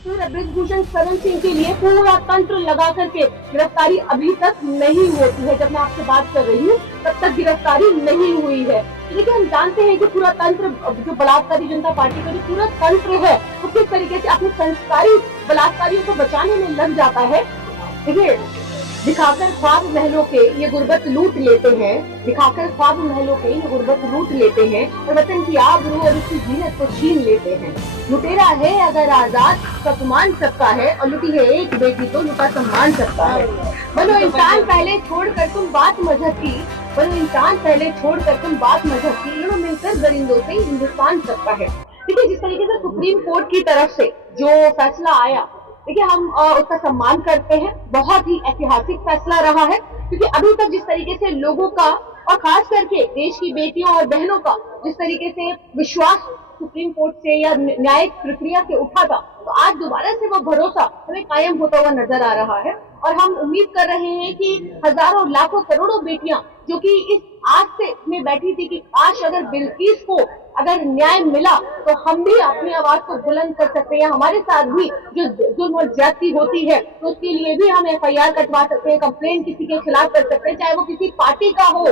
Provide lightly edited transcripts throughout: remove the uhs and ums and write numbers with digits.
फिर ब्रिजभूषण शरण सिंह के लिए पूरा तंत्र लगा करके गिरफ्तारी अभी तक नहीं होती है। जब मैं आपसे बात कर रही हूँ तब तक गिरफ्तारी नहीं हुई है। देखिए, हम जानते हैं कि पूरा तंत्र, जो बलात्कारी जनता पार्टी का जो पूरा तंत्र है, वो किस तरीके से अपने संस्कारी बलात्कारियों को बचाने में लग जाता है। देखिए, दिखाकर ख्वाब महलों के ये गुर्बत लूट लेते हैं, दिखाकर ख्वाब महलों के ये गुर्बत लूट लेते हैं और वतन की आबरू और उसकी जीनत को छीन लेते हैं। लुटेरा है अगर आजाद, उसका गुमान सबका है, और लुटी है एक बेटी तो लुटा सम्मान सबका है। बनो इंसान पहले छोड़कर तुम बात मजहब की, बनो इंसान पहले छोड़कर तुम बात मजहब की, लड़ो मिलकर दरिंदों से हिंदुस्तान सबका है। देखिए, जिस तरीके से सुप्रीम कोर्ट की तरफ से जो फैसला आया, देखिए हम उसका सम्मान करते हैं। बहुत ही ऐतिहासिक फैसला रहा है, क्योंकि अभी तक जिस तरीके से लोगों का और खास करके देश की बेटियों और बहनों का जिस तरीके से विश्वास सुप्रीम कोर्ट से या न्यायिक प्रक्रिया से उठा था, तो आज दोबारा से वो भरोसा हमें कायम होता हुआ नजर आ रहा है। और हम उम्मीद कर रहे हैं कि हजारों लाखों करोड़ों बेटियां जो कि इस आस से में बैठी थी कि काश अगर बिल्किस को अगर न्याय मिला तो हम भी अपनी आवाज को बुलंद कर सकते हैं, हमारे साथ भी जो जुल्म और ज्यादती होती है तो उसके लिए भी हम FIR कटवा सकते हैं, कंप्लेन किसी के खिलाफ कर सकते हैं, चाहे वो किसी पार्टी का हो,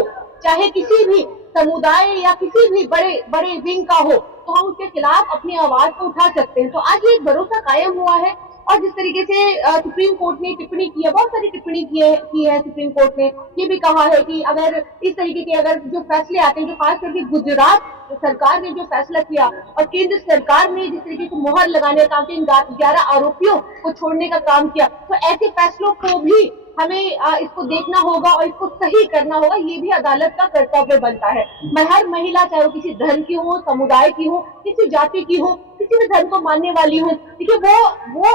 चाहे किसी भी समुदाय या किसी भी बड़े बड़े विंग का हो, तो हम उसके खिलाफ अपनी आवाज को उठा सकते हैं। तो आज ये भरोसा कायम हुआ है। और जिस तरीके से सुप्रीम कोर्ट ने टिप्पणी की है, बहुत सारी टिप्पणी की है सुप्रीम कोर्ट ने ये भी कहा है कि अगर इस तरीके के अगर जो फैसले आते हैं, जो खास करके गुजरात सरकार ने जो फैसला किया और केंद्र सरकार ने जिस तरीके से मुहर लगाने का काम किया, 11 आरोपियों को छोड़ने का काम किया, तो ऐसे फैसलों को भी हमें इसको देखना होगा और इसको सही करना होगा। ये भी अदालत का कर्तव्य बनता है। मैं हर महिला, चाहे वो किसी धर्म की हो, समुदाय की हो, किसी जाति की हो, किसी भी धर्म को मानने वाली हो, देखिए वो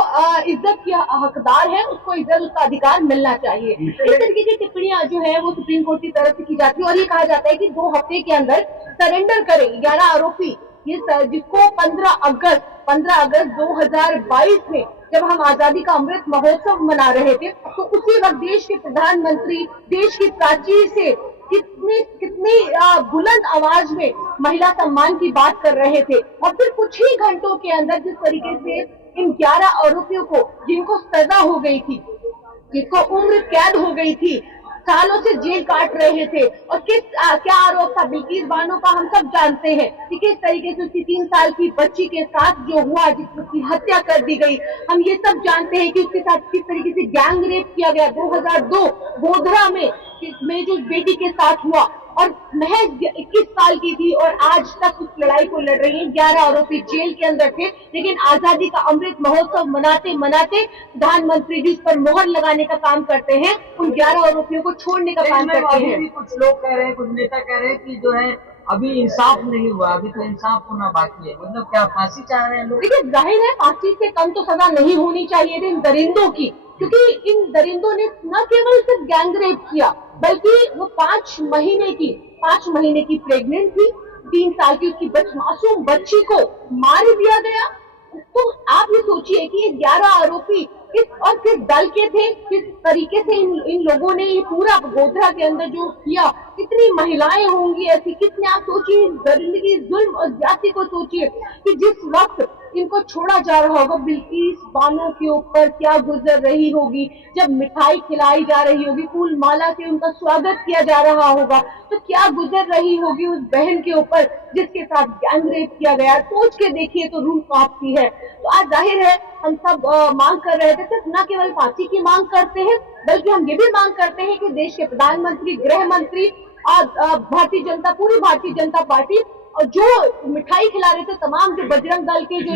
इज्जत की हकदार है, उसको इज्जत, उसका अधिकार मिलना चाहिए। इस तरीके की टिप्पणियां जो है वो सुप्रीम कोर्ट की तरफ से की जाती है और ये कहा जाता है कि 2 हफ्ते के अंदर सरेंडर करें 11 आरोपी, ये जिसको 15 अगस्त 2022 में जब हम आजादी का अमृत महोत्सव मना रहे थे, तो उसी वक्त देश के प्रधानमंत्री देश की प्राचीर से कितनी बुलंद आवाज में महिला सम्मान की बात कर रहे थे। और फिर कुछ ही घंटों के अंदर जिस तरीके से इन 11 आरोपियों को, जिनको सजा हो गई थी, जिसको उम्र कैद हो गई थी, सालों से जेल काट रहे थे, और क्या आरोप था बिल्किस बानो का हम सब जानते हैं कि किस तरीके से उसकी 3 साल की बच्ची के साथ जो हुआ, जिसकी हत्या कर दी गई, हम ये सब जानते हैं कि उसके साथ किस तरीके से गैंग रेप किया गया 2002 गोधरा में जो बेटी के साथ हुआ, और महज 21 साल की थी और आज तक उस लड़ाई को लड़ रही है। 11 आरोपी जेल के अंदर थे, लेकिन आजादी का अमृत महोत्सव मनाते मनाते प्रधानमंत्री जी उस पर मोहर लगाने का काम करते हैं, उन 11 आरोपियों को छोड़ने का काम करते हैं। कुछ लोग कह रहे हैं, कुछ नेता कह रहे हैं कि जो है अभी इंसाफ नहीं हुआ, अभी तो इंसाफ होना बाकी है। मतलब क्या फांसी चाह रहे हैं लोग? देखिए, जाहिर है फांसी से कम तो सजा नहीं होनी चाहिए थी इन दरिंदों की, क्योंकि इन दरिंदों ने न केवल सिर्फ गैंग रेप किया, बल्कि वो 5 महीने की प्रेग्नेंट थी, 3 साल की उसकी मासूम बच्ची को मार दिया गया। तो आप ये सोचिए कि ये 11 आरोपी किस दल के थे, किस तरीके से इन लोगों ने ये पूरा गोधरा के अंदर जो किया, कितनी महिलाएं होंगी ऐसी, कितने, आप सोचिए जिंदगी जुल्म और जाति को सोचिए कि जिस वक्त इनको छोड़ा जा रहा होगा, बिल्किस बानो के ऊपर क्या गुजर रही होगी, जब मिठाई खिलाई जा रही होगी, फूल माला से उनका स्वागत किया जा रहा होगा, तो क्या गुजर रही होगी उस बहन के ऊपर जिसके साथ गैंग रेप किया गया। सोच के देखिए तो रूह कांपती है। तो आज जाहिर है हम सब मांग कर रहे थे, सिर्फ न केवल फांसी की मांग करते हैं, बल्कि हम ये भी मांग करते हैं कि देश के प्रधानमंत्री, गृह मंत्री, पूरी भारतीय जनता पार्टी और जो मिठाई खिला रहे थे तमाम जो बजरंग दल के जो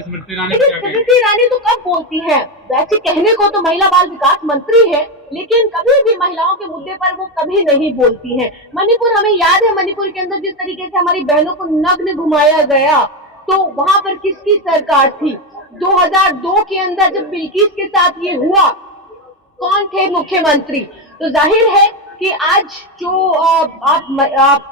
स्मृति ईरानी तो कब बोलती है, वैसे कहने को तो महिला बाल विकास मंत्री है, लेकिन कभी भी महिलाओं के मुद्दे पर वो कभी नहीं बोलती हैं। मणिपुर, हमें याद है मणिपुर के अंदर जिस तरीके से हमारी बहनों को नग्न घुमाया गया, तो वहां पर किसकी सरकार थी? 2002 के अंदर जब बिल्किस के साथ ये हुआ, कौन थे मुख्यमंत्री? तो जाहिर है कि आज जो आप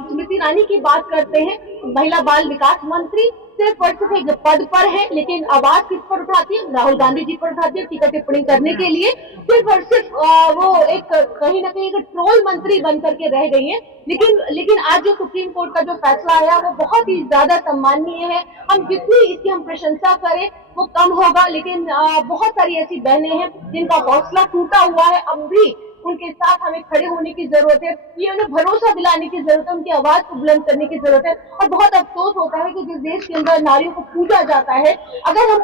स्मृति ईरानी की बात करते हैं, महिला बाल विकास मंत्री, सिर्फ और सिर्फ एक पद पर है, लेकिन आवाज किस पर उठाती है? राहुल गांधी जी पर उठाती है, टीका टिप्पणी करने के लिए। सिर्फ और सिर्फ वो एक कहीं ना कहीं एक ट्रोल मंत्री बन करके रह गई है। लेकिन आज जो सुप्रीम कोर्ट का जो फैसला आया वो बहुत ही ज्यादा सम्माननीय है। हम जितनी इसकी हम प्रशंसा करें वो कम होगा, लेकिन बहुत सारी ऐसी बहनें हैं जिनका हौसला टूटा हुआ है। अब भी उनके साथ हमें खड़े होने की जरूरत है, ये उन्हें भरोसा दिलाने की जरूरत है, उनकी आवाज को बुलंद करने की जरूरत है। और बहुत अफसोस होता है कि जिस देश के अंदर नारियों को पूजा जाता है, अगर हम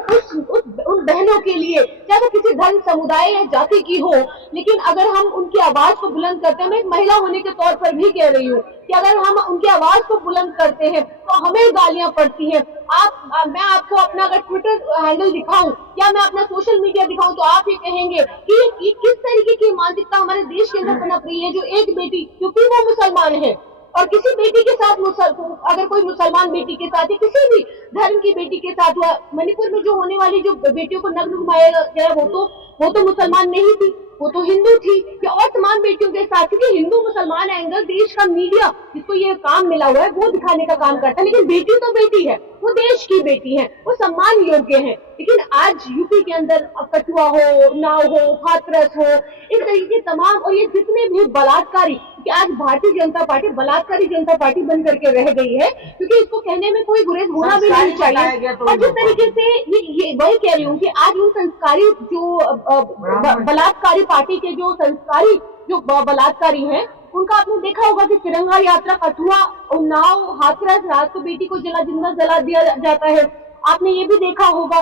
उन बहनों के लिए, चाहे वो किसी धर्म समुदाय या जाति की हो, लेकिन अगर हम उनकी आवाज को बुलंद करते हैं, मैं एक महिला होने के तौर पर भी कह रही हूँ कि अगर हम उनकी आवाज को बुलंद करते हैं तो हमें गालियां पड़ती हैं। मैं आपको अपना अगर ट्विटर हैंडल दिखाऊं या मैं अपना सोशल मीडिया दिखाऊं तो आप ये कहेंगे कि किस तरीके की मानसिकता हमारे देश के अंदर पनप रही है, जो एक बेटी, क्योंकि वो मुसलमान है और किसी बेटी के साथ अगर कोई मुसलमान बेटी के साथ या किसी भी धर्म की बेटी के साथ हुआ, मणिपुर में जो होने वाली जो बेटियों को नग्न घुमाया गया वो तो मुसलमान नहीं थी, वो तो हिंदू थी, या और तमाम बेटियों के साथ, क्योंकि हिंदू मुसलमान एंगल देश का मीडिया जिसको ये काम मिला हुआ है वो दिखाने का काम करता है। लेकिन बेटी तो बेटी है, वो देश की बेटी है, वो सम्मान योग्य है। लेकिन आज यूपी के अंदर कठुआ हो, नाव हो, हाथरस हो, इस तरीके के तमाम, और ये जितने भी बलात्कारी, कि आज भारतीय जनता पार्टी बलात्कारी जनता पार्टी बन करके रह गई है, क्योंकि इसको कहने में कोई गुरेज होना भी नहीं चाहिए। और जिस तरीके से ये वही कह रही हूँ कि आज उन संस्कारी जो बलात्कारी पार्टी के जो संस्कारी जो बलात्कारी हैं, उनका आपने देखा होगा कि तिरंगा यात्रा, कठुआ, उन्नाव, हाथरस, रात को बेटी को जिंदा जला दिया जाता है। आपने ये भी देखा होगा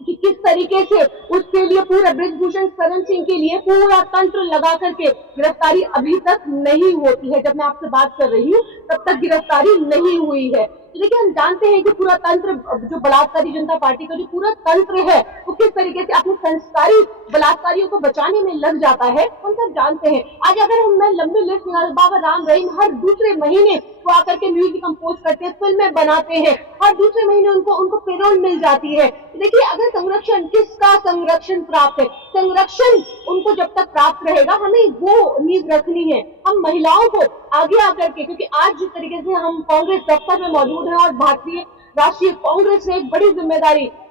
कि किस तरीके से उसके लिए पूरा बृजभूषण शरण सिंह के लिए पूरा तंत्र लगा करके गिरफ्तारी अभी तक नहीं होती है। जब मैं आपसे बात कर रही हूँ तब तक गिरफ्तारी नहीं हुई है। तो देखिए, हम जानते हैं कि पूरा तंत्र, जो बलात्कारी जनता पार्टी का जो पूरा तंत्र है, वो किस तरीके से अपने संस्कारी बलात्कारियों को बचाने में लग जाता है, हम सब जानते हैं। आज अगर मैं लंबी लिस्ट निकाल, बाबा राम रहीम हर दूसरे महीने वो आकर के म्यूजिक कंपोज करते हैं, फिल्में बनाते हैं, हर दूसरे महीने उनको पेरोल मिल जाती है। देखिए, अगर संरक्षण, किसका संरक्षण प्राप्त है? संरक्षण उनको जब तक प्राप्त रहेगा, हमें वो नींव रखनी है। हम महिलाओं को आगे आकर के, क्योंकि आज जिस तरीके से हम कांग्रेस दफ्तर में मौजूद हैं और भारतीय राष्ट्रीय कांग्रेस ने एक बड़ी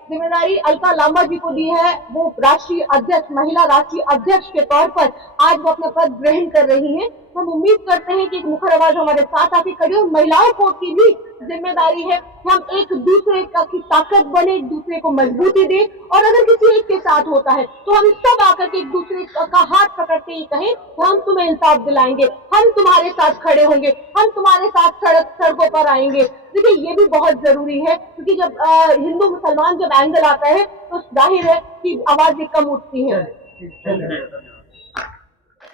जिम्मेदारी अलका लांबा जी को दी है, वो राष्ट्रीय अध्यक्ष, महिला राष्ट्रीय अध्यक्ष के तौर पर आज वो अपना पद ग्रहण कर रही हैं। हम उम्मीद करते हैं कि एक मुखर आवाज हमारे साथ आके खड़ी हो। महिलाओं को की भी जिम्मेदारी है कि हम एक दूसरे की ताकत बने, एक दूसरे को मजबूती दे, और अगर किसी एक के साथ होता है तो हम सब आकर के एक दूसरे का हाथ पकड़ते ही कहें तो हम तुम्हें इंसाफ दिलाएंगे, हम तुम्हारे साथ खड़े होंगे, हम तुम्हारे साथ सड़कों पर आएंगे। देखिए, ये भी बहुत जरूरी है, क्योंकि जब हिंदू मुसलमान जब एंगल आता है तो जाहिर है कि आवाजें कम उठती है।